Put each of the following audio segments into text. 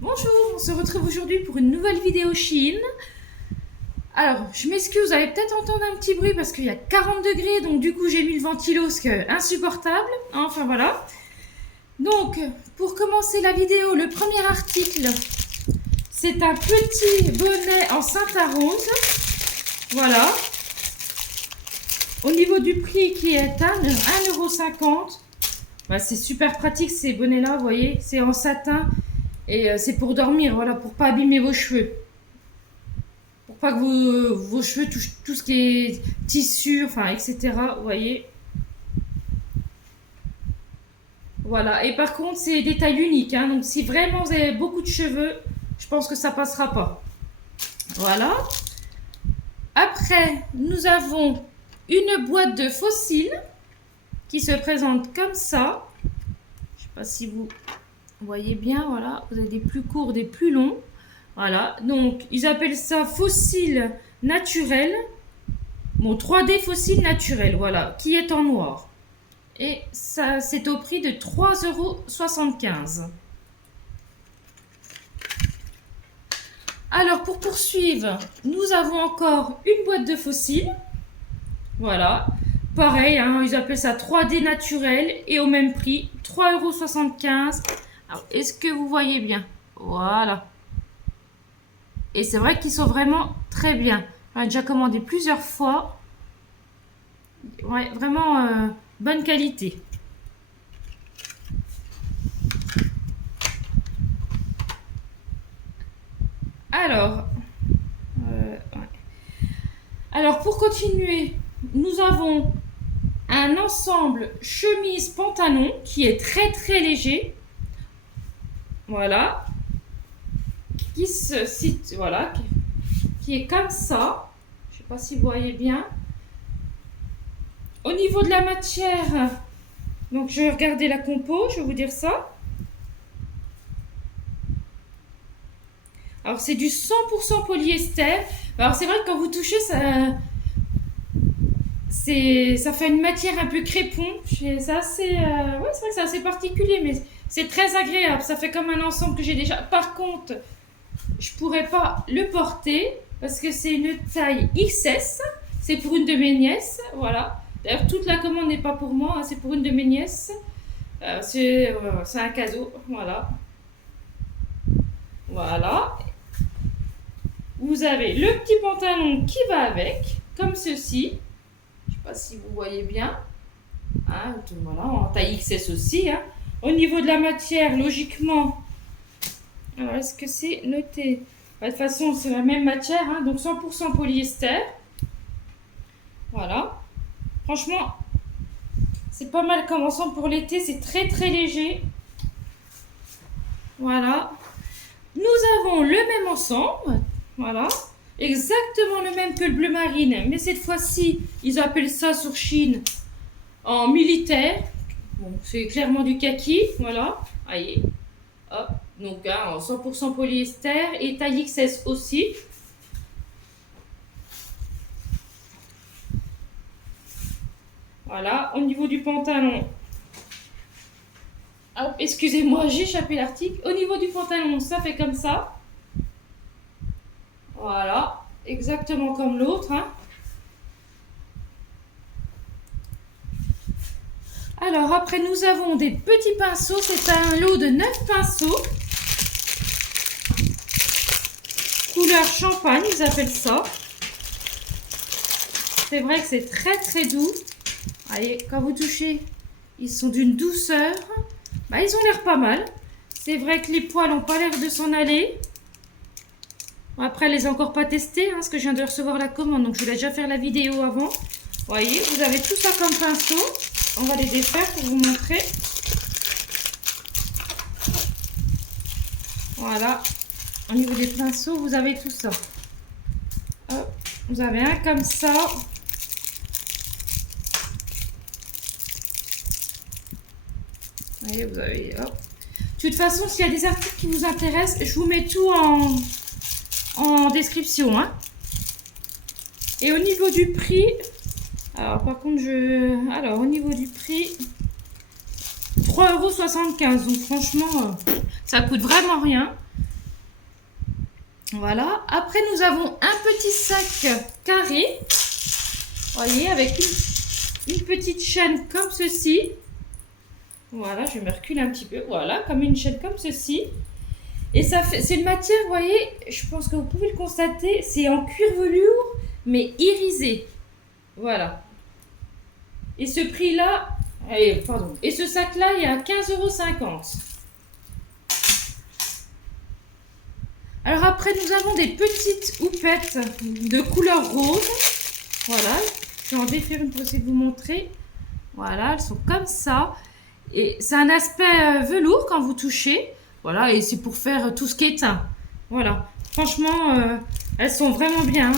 Bonjour, on se retrouve aujourd'hui pour une nouvelle vidéo Shein. Alors, je m'excuse, vous allez peut-être entendre un petit bruit parce qu'il y a 40 degrés, donc du coup j'ai mis le ventilo, ce qui est insupportable. Enfin voilà. Donc, pour commencer la vidéo, le premier article, c'est un petit bonnet en Saint-Arose. Voilà. Au niveau du prix qui est à 1,50 €. Bah, c'est super pratique ces bonnets-là, vous voyez, c'est en satin. Et c'est pour dormir, voilà, pour pas abîmer vos cheveux. Pour pas que vos cheveux touchent tout ce qui est tissu, enfin, etc. Vous voyez. Voilà. Et par contre, c'est des tailles uniques. Hein, donc, si vraiment vous avez beaucoup de cheveux, je pense que ça passera pas. Voilà. Après, nous avons une boîte de fossiles qui se présente comme ça. Je sais pas si vous voyez bien, voilà. Vous avez des plus courts, des plus longs. Voilà, donc ils appellent ça fossile naturel. Bon, 3D fossile naturel, voilà, qui est en noir. Et ça, c'est au prix de 3,75 €. Alors, pour poursuivre, nous avons encore une boîte de fossiles. Voilà, pareil, hein, ils appellent ça 3D naturel et au même prix, 3,75 €. Alors, est-ce que vous voyez bien? Voilà. Et c'est vrai qu'ils sont vraiment très bien. J'en ai déjà commandé plusieurs fois. Ouais, vraiment bonne qualité. Alors, ouais. Alors pour continuer, nous avons un ensemble chemise-pantalon qui est très très léger. Voilà. Qui se situe, voilà, qui est comme ça. Je ne sais pas si vous voyez bien. Au niveau de la matière, donc je vais regarder la compo, je vais vous dire ça. Alors c'est du 100% polyester. Alors c'est vrai que quand vous touchez, ça fait une matière un peu crépon. C'est assez, ouais, c'est vrai que c'est assez particulier, mais c'est très agréable. Ça fait comme un ensemble que j'ai déjà. Par contre, je pourrais pas le porter parce que c'est une taille XS. C'est pour une de mes nièces, voilà. D'ailleurs, toute la commande n'est pas pour moi, hein, c'est pour une de mes nièces. C'est un cadeau, voilà. Voilà. Vous avez le petit pantalon qui va avec, comme ceci. Je ne sais pas si vous voyez bien. Hein, voilà, en taille XS aussi. Hein. Au niveau de la matière, logiquement, alors est-ce que c'est noté? De toute façon, c'est la même matière, hein, donc 100% polyester. Voilà. Franchement, c'est pas mal comme ensemble pour l'été, c'est très très léger. Voilà. Nous avons le même ensemble. Voilà. Exactement le même que le bleu marine, mais cette fois-ci, ils appellent ça sur Shein en militaire. Bon, c'est clairement du kaki, voilà. Allez, hop. Donc, hein, en 100% polyester et taille XS aussi. Voilà, au niveau du pantalon. Oh, excusez-moi, j'ai échappé l'article. Au niveau du pantalon, ça fait comme ça. Voilà, exactement comme l'autre. Hein. Alors après, nous avons des petits pinceaux. C'est un lot de 9 pinceaux. Couleur champagne, ils appellent ça. C'est vrai que c'est très très doux. Allez, quand vous touchez, ils sont d'une douceur. Bah, ils ont l'air pas mal. C'est vrai que les poils n'ont pas l'air de s'en aller. Bon, après, elle les a encore pas testés, hein, parce que je viens de recevoir la commande. Donc, je voulais déjà faire la vidéo avant. Vous voyez, vous avez tout ça comme pinceau. On va les défaire pour vous montrer. Voilà. Au niveau des pinceaux, vous avez tout ça. Hop. Vous avez un comme ça. Voyez, vous avez, hop. De toute façon, s'il y a des articles qui vous intéressent, je vous mets tout en description. Hein. Et au niveau du prix, alors par contre, au niveau du prix, 3,75 €. Donc franchement, ça coûte vraiment rien. Voilà. Après, nous avons un petit sac carré. Voyez, avec une petite chaîne comme ceci. Voilà, je me recule un petit peu. Voilà, comme une chaîne comme ceci. Et ça fait, c'est une matière, vous voyez, je pense que vous pouvez le constater, c'est en cuir velours, mais irisé. Voilà. Et ce prix-là, pardon, et ce sac-là, il est à 15,50 €. Alors après, nous avons des petites houppettes de couleur rose. Voilà, je vais en défaire une pour essayer de vous montrer. Voilà, elles sont comme ça. Et c'est un aspect velours quand vous touchez. Voilà, et c'est pour faire tout ce qui est teint. Voilà, franchement, elles sont vraiment bien.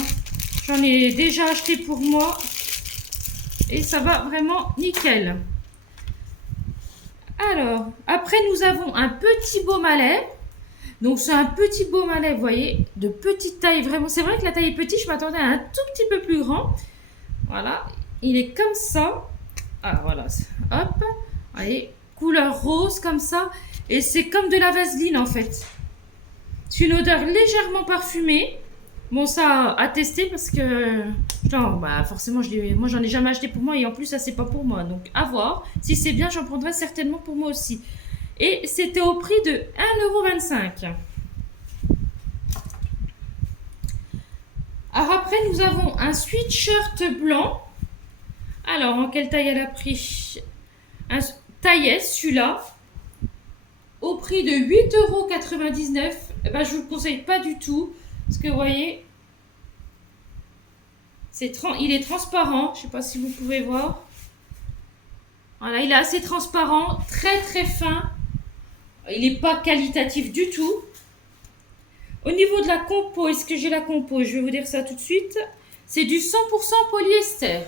J'en ai déjà acheté pour moi. Et ça va vraiment nickel. Alors, après, nous avons un petit baume à lèvres. Donc, c'est un petit baume à lèvres, vous voyez, de petite taille. Vraiment, c'est vrai que la taille est petite. Je m'attendais à un tout petit peu plus grand. Voilà, il est comme ça. Ah, voilà, hop. Vous voyez, couleur rose comme ça. Et c'est comme de la vaseline en fait. C'est une odeur légèrement parfumée. Bon, ça à tester parce que genre, bah, forcément, moi j'en ai jamais acheté pour moi et en plus, ça c'est pas pour moi. Donc à voir. Si c'est bien, j'en prendrai certainement pour moi aussi. Et c'était au prix de 1,25 €. Alors après, nous avons un sweatshirt blanc. Alors, en quelle taille elle a pris? Un taille S, celui-là. Au prix de 8,99 €. Eh ben, je vous le conseille pas du tout. Parce que vous voyez, il est transparent. Je sais pas si vous pouvez voir. Voilà, il est assez transparent, très très fin. Il n'est pas qualitatif du tout. Au niveau de la compo, est-ce que j'ai la compo? Je vais vous dire ça tout de suite. C'est du 100% polyester.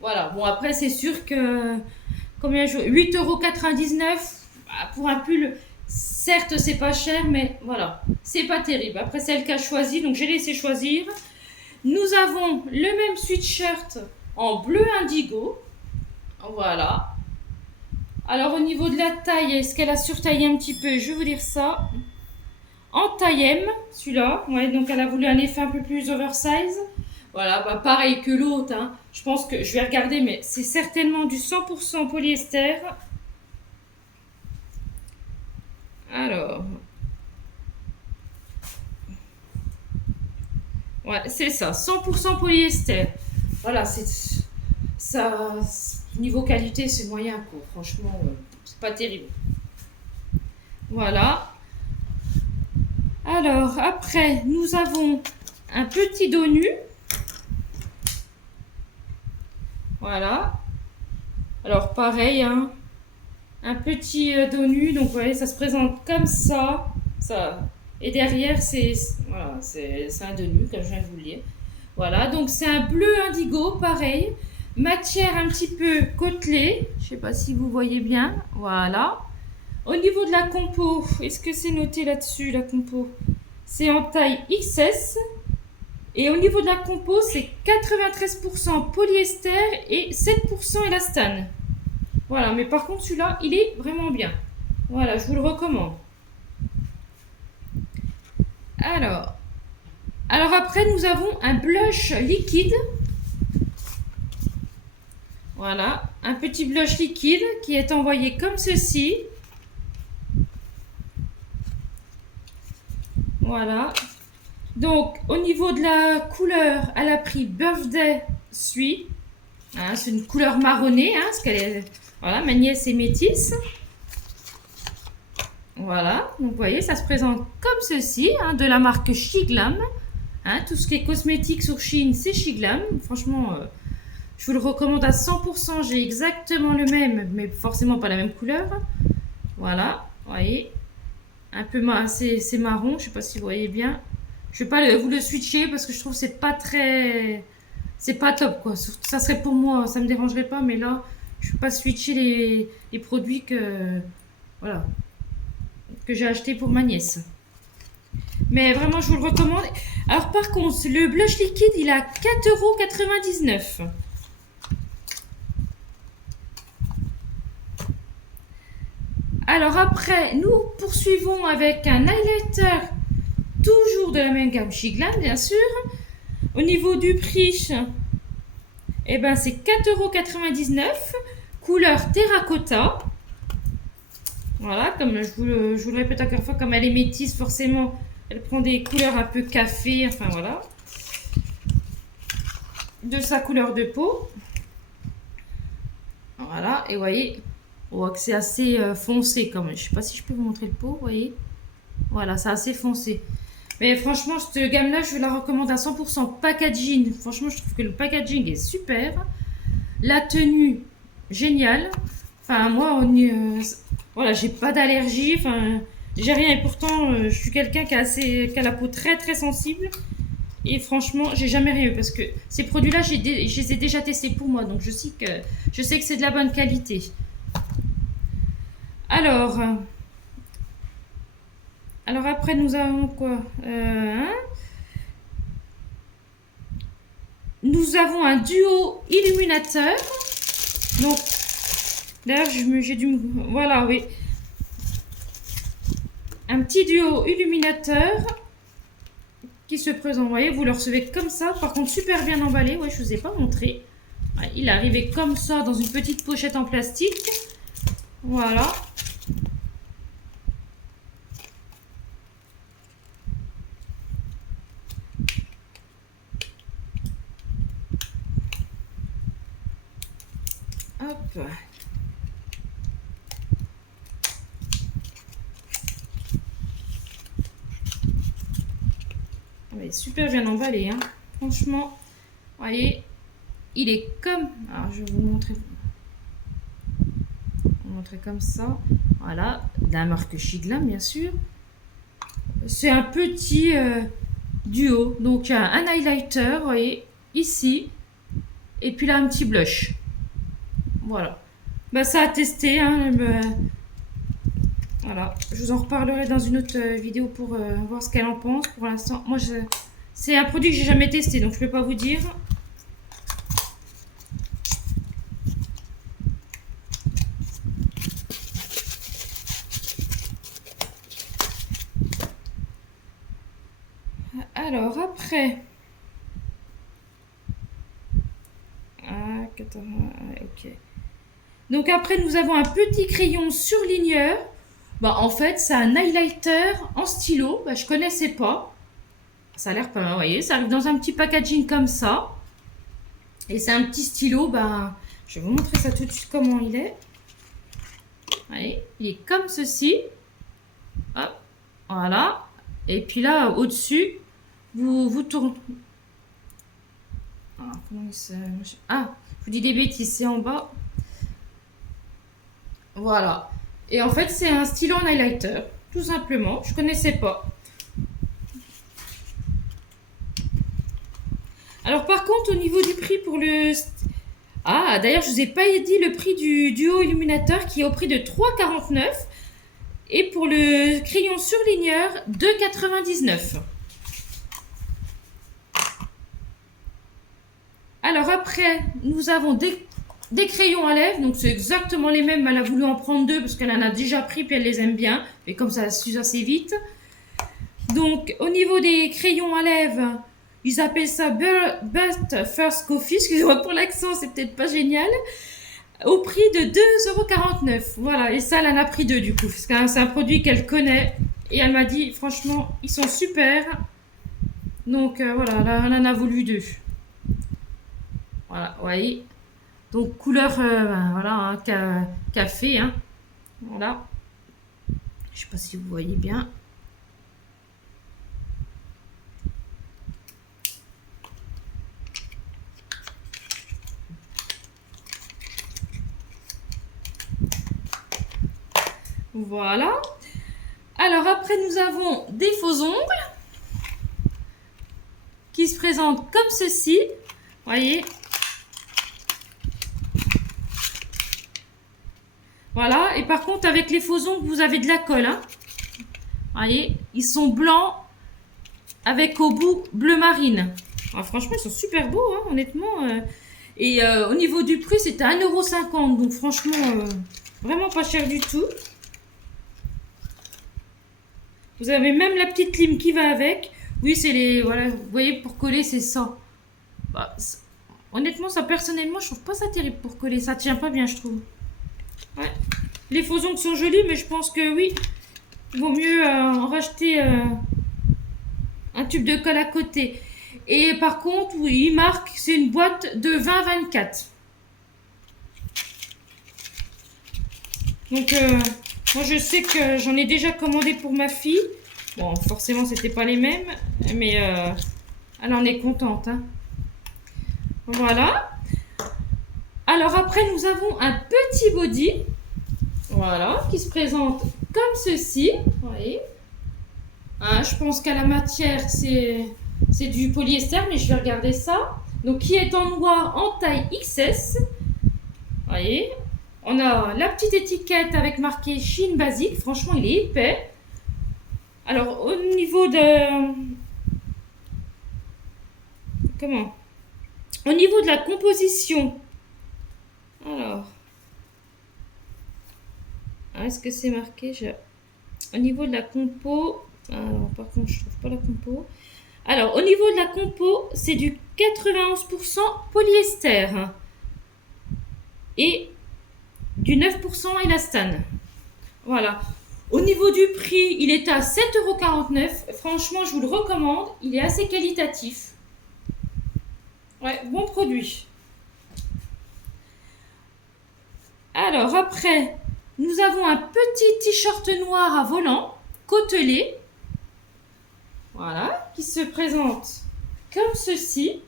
Voilà, bon après c'est sûr que... Combien je... 8,99 € pour un pull. Certes, c'est pas cher, mais voilà, c'est pas terrible. Après, c'est elle qui a choisi, donc j'ai laissé choisir. Nous avons le même sweatshirt en bleu indigo. Voilà. Alors, au niveau de la taille, est-ce qu'elle a surtaillé un petit peu? Je vais vous dire ça. En taille M, celui-là. Ouais, donc elle a voulu un effet un peu plus oversize. Voilà, bah pareil que l'autre. Hein. Je pense que je vais regarder, mais c'est certainement du 100% polyester. Alors, ouais, c'est ça, 100% polyester. Voilà, c'est ça. Niveau qualité, c'est moyen, quoi. Franchement, c'est pas terrible. Voilà. Alors, après, nous avons un petit dos nu. Voilà. Alors, pareil, hein. Un petit dos nu, donc vous voyez, ça se présente comme ça. Et derrière, c'est voilà, c'est un dos nu, comme je viens de vous le dire. Voilà, donc c'est un bleu indigo, pareil. Matière un petit peu côtelée. Je ne sais pas si vous voyez bien. Voilà. Au niveau de la compo, est-ce que c'est noté là-dessus, la compo? C'est en taille XS. Et au niveau de la compo, c'est 93% polyester et 7% élastane. Voilà, mais par contre, celui-là, il est vraiment bien. Voilà, je vous le recommande. Alors après, nous avons un blush liquide. Voilà, un petit blush liquide qui est envoyé comme ceci. Voilà. Donc, au niveau de la couleur, elle a pris Birthday Sweet. Hein, c'est une couleur marronnée, hein, parce qu'elle est... Voilà, ma nièce est métisse. Voilà, donc vous voyez, ça se présente comme ceci, hein, de la marque Shiglam. Hein, tout ce qui est cosmétique sur Shein, c'est Shiglam. Franchement, je vous le recommande à 100%. J'ai exactement le même, mais forcément pas la même couleur. Voilà, vous voyez. Un peu c'est marron, je ne sais pas si vous voyez bien. Je ne vais pas vous le switcher parce que je trouve que c'est pas très... C'est pas top, quoi. Ça serait pour moi, ça me dérangerait pas, mais là, je ne vais pas switcher les produits voilà, que j'ai acheté pour ma nièce. Mais vraiment, je vous le recommande. Alors, par contre, le blush liquide, il est à 4,99 €. Alors après, nous poursuivons avec un highlighter toujours toujours de la même gamme Shiglan, bien sûr. Au niveau du prix, eh ben, c'est 4,99 €. Couleur terracotta. Voilà, comme je vous le répète encore une fois, comme elle est métisse, forcément, elle prend des couleurs un peu café, enfin voilà. De sa couleur de peau. Voilà, et vous voyez, on voit que c'est assez foncé quand même. Je sais pas si je peux vous montrer le pot, vous voyez. Voilà, c'est assez foncé. Mais franchement, cette gamme-là, je la recommande à 100%. Packaging, franchement, je trouve que le packaging est super. La tenue, géniale. Enfin, moi, voilà, j'ai pas d'allergie. Enfin, j'ai rien. Et pourtant, je suis quelqu'un qui a la peau très, très sensible. Et franchement, j'ai jamais rien eu. Parce que ces produits-là, je les ai déjà testés pour moi. Donc, je sais que c'est de la bonne qualité. Alors après, nous avons quoi? Nous avons un duo illuminateur. Donc, d'ailleurs, j'ai dû... Voilà, oui. Un petit duo illuminateur qui se présente. Vous voyez, vous le recevez comme ça. Par contre, super bien emballé. Ouais, je ne vous ai pas montré. Ouais, il est arrivé comme ça dans une petite pochette en plastique. Voilà. Hop. Il est super bien emballé, hein. Franchement, vous voyez, il est comme... Alors, je vais vous montrer. Comme ça. Voilà, de la marque Shiglan, bien sûr. C'est un petit duo. Donc, il y a un highlighter, vous voyez, ici. Et puis là, un petit blush. Voilà. Bah, ça a testé, hein. Voilà. Je vous en reparlerai dans une autre vidéo pour voir ce qu'elle en pense. Pour l'instant, moi, c'est un produit que j'ai jamais testé, donc je peux pas vous dire. Alors, après... ok. Donc après, nous avons un petit crayon surligneur. Bah, en fait, c'est un highlighter en stylo. Bah, je connaissais pas. Ça a l'air pas mal, vous voyez. Ça arrive dans un petit packaging comme ça. Et c'est un petit stylo. Bah, je vais vous montrer ça tout de suite comment il est. Voyez, il est comme ceci. Hop, voilà. Et puis là, au-dessus, vous tournez. Ah, comment il se... Ah, je vous dis des bêtises, c'est en bas. Voilà. Et en fait, c'est un stylo en highlighter, tout simplement. Je connaissais pas. Alors par contre, au niveau du prix pour le... Ah, d'ailleurs, je vous ai pas dit le prix du duo illuminateur qui est au prix de 3,49 €. Et pour le crayon surligneur, 2,99 €. Alors après, nous avons des crayons à lèvres, donc c'est exactement les mêmes. Elle a voulu en prendre deux parce qu'elle en a déjà pris puis elle les aime bien. Et comme ça s'use assez vite. Donc au niveau des crayons à lèvres, ils appellent ça But First Coffee. Excusez-moi pour l'accent, c'est peut-être pas génial. Au prix de 2,49 €. Voilà, et ça, elle en a pris deux du coup. Parce que c'est un produit qu'elle connaît. Et elle m'a dit, franchement, ils sont super. Donc voilà, là, elle en a voulu deux. Voilà, vous voyez. Donc couleur, voilà, hein, café, hein. Voilà. Je sais pas si vous voyez bien. Voilà. Alors après, nous avons des faux ongles qui se présentent comme ceci. Vous voyez. Voilà. Et par contre, avec les faux ongles, vous avez de la colle. Hein. Vous voyez, ils sont blancs avec au bout bleu marine. Alors, franchement, ils sont super beaux, hein, honnêtement. Et au niveau du prix, c'était 1,50 €. Donc franchement, vraiment pas cher du tout. Vous avez même la petite lime qui va avec. Oui, c'est les... Voilà, vous voyez, pour coller, c'est ça. Bah, honnêtement, ça, personnellement, je trouve pas ça terrible pour coller. Ça tient pas bien, je trouve. Ouais. Les faux ongles sont jolis, mais je pense que oui, il vaut mieux en racheter un tube de colle à côté. Et par contre, oui, il marque, c'est une boîte de 20-24. Donc, moi, je sais que j'en ai déjà commandé pour ma fille. Bon, forcément, c'était pas les mêmes, mais elle en est contente. Hein. Voilà. Alors après, nous avons un petit body. Voilà, qui se présente comme ceci. Vous voyez. Hein, je pense qu'à la matière, c'est du polyester, mais je vais regarder ça. Donc, qui est en noir en taille XS. Vous voyez. On a la petite étiquette avec marqué Chine basique. Franchement, il est épais. Alors, au niveau de... Comment? Au niveau de la composition. Alors... Est-ce que c'est marqué? Au niveau de la compo... Alors, par contre, je trouve pas la compo. Alors, au niveau de la compo, c'est du 91% polyester. Et du 9% élastane. Voilà. Au niveau du prix, il est à 7,49 €. Franchement, je vous le recommande. Il est assez qualitatif. Ouais, bon produit. Alors, après, nous avons un petit t-shirt noir à volant, côtelé. Voilà, qui se présente comme ceci.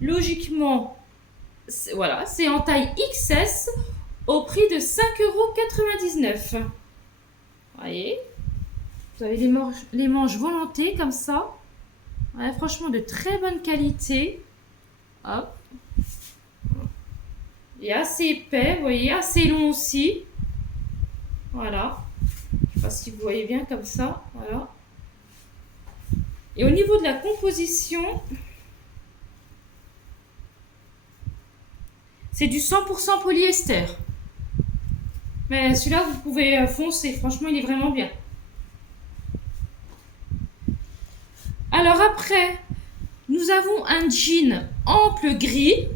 Logiquement, voilà, c'est en taille XS au prix de 5,99 €. Vous voyez, vous avez les manches volantées comme ça. Ouais, franchement, de très bonne qualité. Hop. Il est assez épais, vous voyez, assez long aussi. Voilà. Je ne sais pas si vous voyez bien comme ça. Voilà. Et au niveau de la composition, c'est du 100% polyester. Mais celui-là, vous pouvez foncer. Franchement, il est vraiment bien. Alors après, nous avons un jean ample gris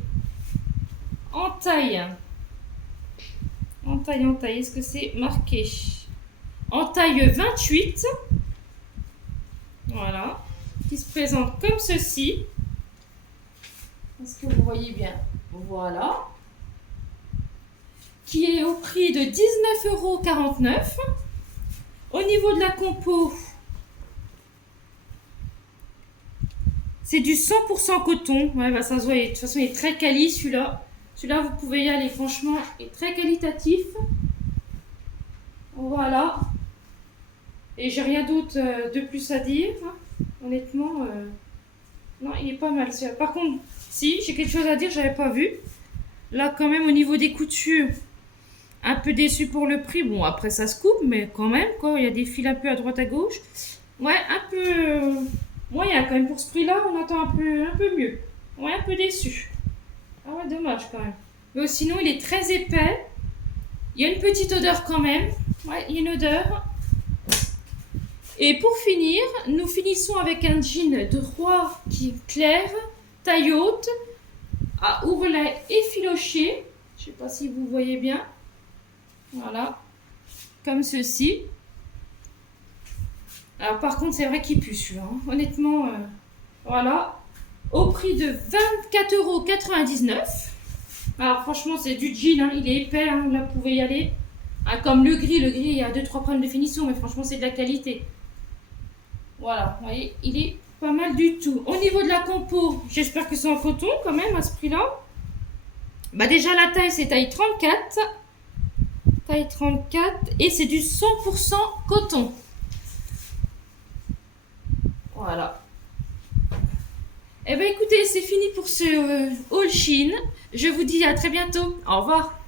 en taille. Est-ce que c'est marqué? En taille 28. Voilà. Qui se présente comme ceci. Est-ce que vous voyez bien? Voilà. Qui est au prix de 19,49 €. Au niveau de la compo, c'est du 100% coton. Ouais, bah ça se voit. De toute façon, il est très quali celui-là. Celui-là, vous pouvez y aller. Franchement, il est très qualitatif. Voilà. Et j'ai rien d'autre de plus à dire. Hein. Honnêtement, non, il est pas mal. Par contre, si, j'ai quelque chose à dire, j'avais pas vu. Là, quand même, au niveau des coutures, un peu déçu pour le prix. Bon, après, ça se coupe, mais quand même, quoi. Il y a des fils un peu à droite, à gauche. Ouais, un peu moyen quand même. Pour ce prix-là, on attend un peu mieux. Ouais, un peu déçu. Ah ouais, dommage quand même. Mais sinon, il est très épais. Il y a une petite odeur quand même. Ouais, il y a une odeur. Et pour finir, nous finissons avec un jean de roi qui est clair, taille haute, à ourlet effiloché. Je ne sais pas si vous voyez bien. Voilà, comme ceci. Alors par contre, c'est vrai qu'il pue celui-là. Hein. Honnêtement, voilà. Au prix de 24,99 €. Alors franchement, c'est du jean, hein. Il est épais, hein. Là, vous pouvez y aller. Ah, comme le gris, il y a 2-3 problèmes de finition, mais franchement, c'est de la qualité. Voilà, vous voyez, il est pas mal du tout. Au niveau de la compo, j'espère que c'est en coton quand même à ce prix-là. Bah déjà, la taille, c'est taille 34. Taille 34. Et c'est du 100% coton. Voilà. Eh bien, écoutez, c'est fini pour ce haul Shein. Je vous dis à très bientôt. Au revoir.